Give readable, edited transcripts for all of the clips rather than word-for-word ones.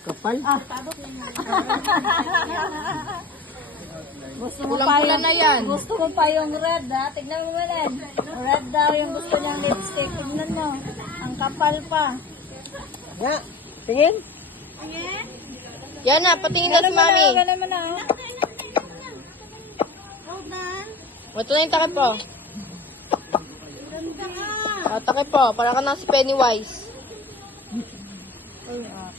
Kapal. Gusto mo pa Kulang-kulang yung, na yan. gusto mo pa yung red, ha? Tignan mo red. Red daw yung gusto niyang lipstick. Tignan mo. Ang kapal pa. Ya, tingin. Yan na, patingin na si Mami. Ganun mo na. Ito na yung takip po. Takip po, para ka na si Pennywise.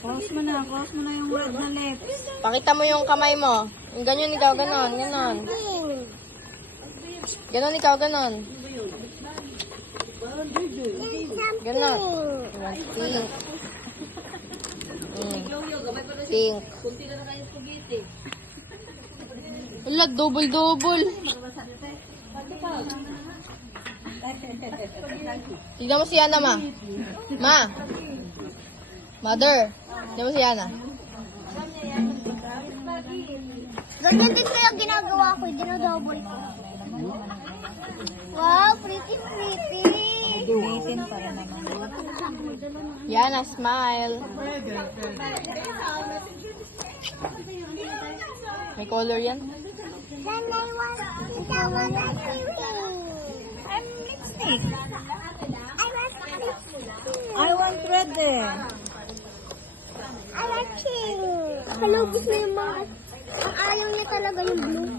Close mo na yung red na lips. Pakita mo yung kamay mo. Yung ganyan ikaw, ganon, ganon. Ganon ikaw, ganon. Ganon. Pink. Pink. Wala, double-double. Tignan mo si Yana, ma. Ma. Mother. Tignan mo si Yana. Ganyan din kaya ginagawa ko, dinodouble ko. Wow, pretty. Ulitin pa rin naman. Yana, smile. May color yan? Then I want I'm lipstick. lipstick. I want red eh. I want pink. Kalubos na yung mga... Ang ayaw niya talaga yung blue.